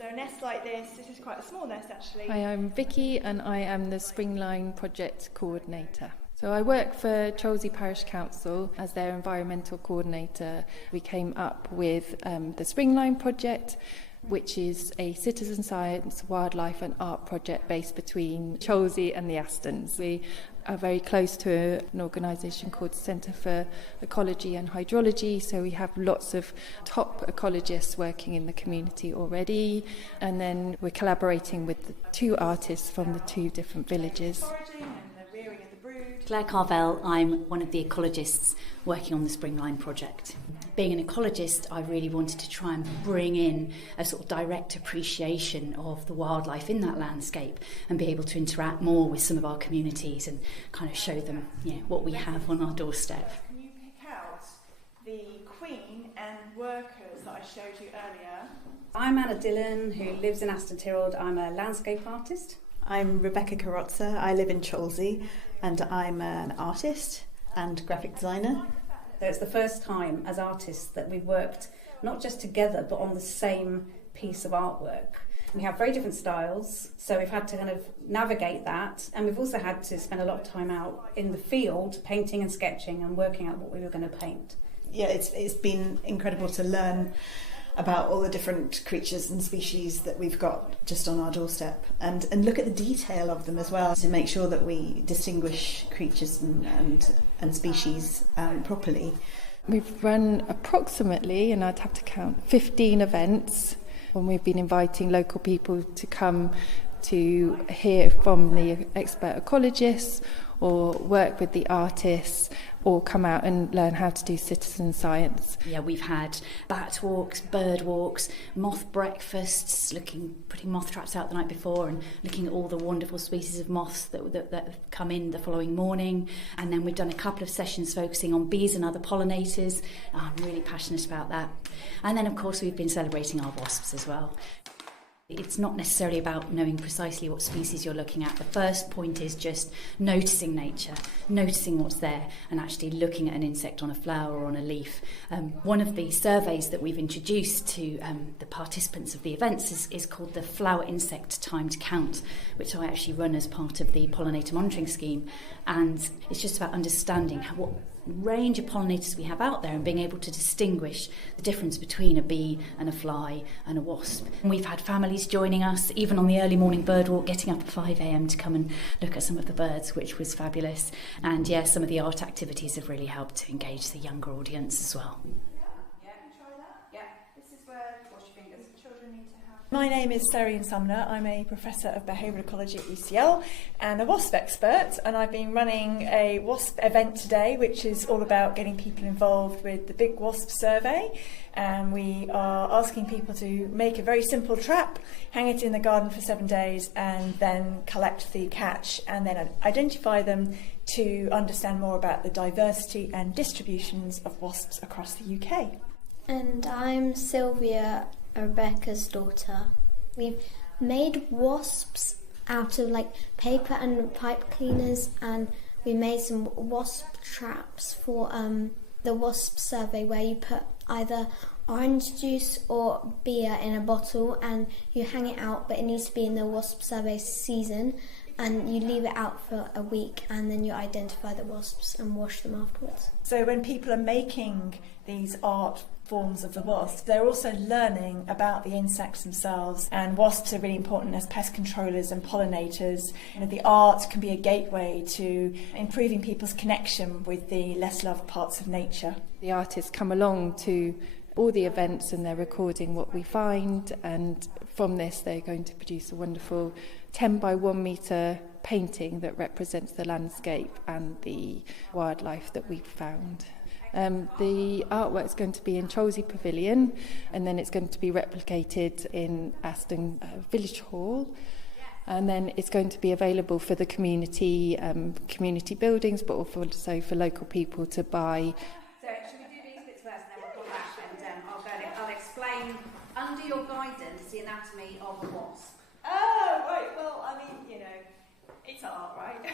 So a nest like this is quite a small nest actually. Hi, I'm Vicky and I am the Springline Project coordinator. So I work for Cholsey Parish Council as their environmental coordinator. We came up with the Springline Project, which is a citizen science, wildlife and art project based between Cholsey and the Astons. We are very close to an organisation called Centre for Ecology and Hydrology, so we have lots of top ecologists working in the community already, and then we're collaborating with the two artists from the two different villages. Claire Carvell, I'm one of the ecologists working on the Springline Project. Being an ecologist, I really wanted to try and bring in a sort of direct appreciation of the wildlife in that landscape and be able to interact more with some of our communities and kind of show them, what we have on our doorstep. Can you pick out the queen and workers that I showed you earlier? I'm Anna Dillon, who lives in Aston Tyrrell. I'm a landscape artist. I'm Rebecca Carrozza. I live in Cholsey and I'm an artist and graphic designer. So it's the first time as artists that we've worked not just together but on the same piece of artwork. We have very different styles, so we've had to kind of navigate that, and we've also had to spend a lot of time out in the field painting and sketching and working out what we were going to paint. Yeah, it's been incredible to learn about all the different creatures and species that we've got just on our doorstep and look at the detail of them as well to make sure that we distinguish creatures and species properly. We've run approximately, and I'd have to count, 15 events, and we've been inviting local people to come to hear from the expert ecologists or work with the artists or come out and learn how to do citizen science. Yeah, we've had bat walks, bird walks, moth breakfasts, putting moth traps out the night before and looking at all the wonderful species of moths that have come in the following morning. And then we've done a couple of sessions focusing on bees and other pollinators. I'm really passionate about that. And then, of course, we've been celebrating our wasps as well. It's not necessarily about knowing precisely what species you're looking at. The first point is just noticing nature, noticing what's there, and actually looking at an insect on a flower or on a leaf. One of the surveys that we've introduced to the participants of the events is called the Flower Insect Timed Count, which I actually run as part of the pollinator monitoring scheme. And it's just about understanding what range of pollinators we have out there and being able to distinguish the difference between a bee and a fly and a wasp. And we've had families joining us, even on the early morning bird walk, getting up at 5 a.m. to come and look at some of the birds, which was fabulous. And some of the art activities have really helped to engage the younger audience as well. My name is Serian Sumner. I'm a Professor of Behavioural Ecology at UCL and a WASP expert, and I've been running a WASP event today which is all about getting people involved with the big WASP survey, and we are asking people to make a very simple trap, hang it in the garden for 7 days and then collect the catch and then identify them to understand more about the diversity and distributions of wasps across the UK. And I'm Sylvia, Rebecca's daughter. We've made wasps out of paper and pipe cleaners, and we made some wasp traps for the wasp survey, where you put either orange juice or beer in a bottle and you hang it out, but it needs to be in the wasp survey season, and you leave it out for a week and then you identify the wasps and wash them afterwards. So when people are making these art forms of the wasp, they're also learning about the insects themselves, and wasps are really important as pest controllers and pollinators. The art can be a gateway to improving people's connection with the less loved parts of nature. The artists come along to all the events and they're recording what we find, and from this they're going to produce a wonderful 10 by 1 metre painting that represents the landscape and the wildlife that we've found. The artwork's going to be in Cholsey Pavilion, and then it's going to be replicated in Aston Village Hall, and then it's going to be available for the community buildings, but also for local people to buy. So should we do these bits first and then we'll come back and I'll explain under your guidance the anatomy of a wasp. Oh, right, well, I mean, it's art, right?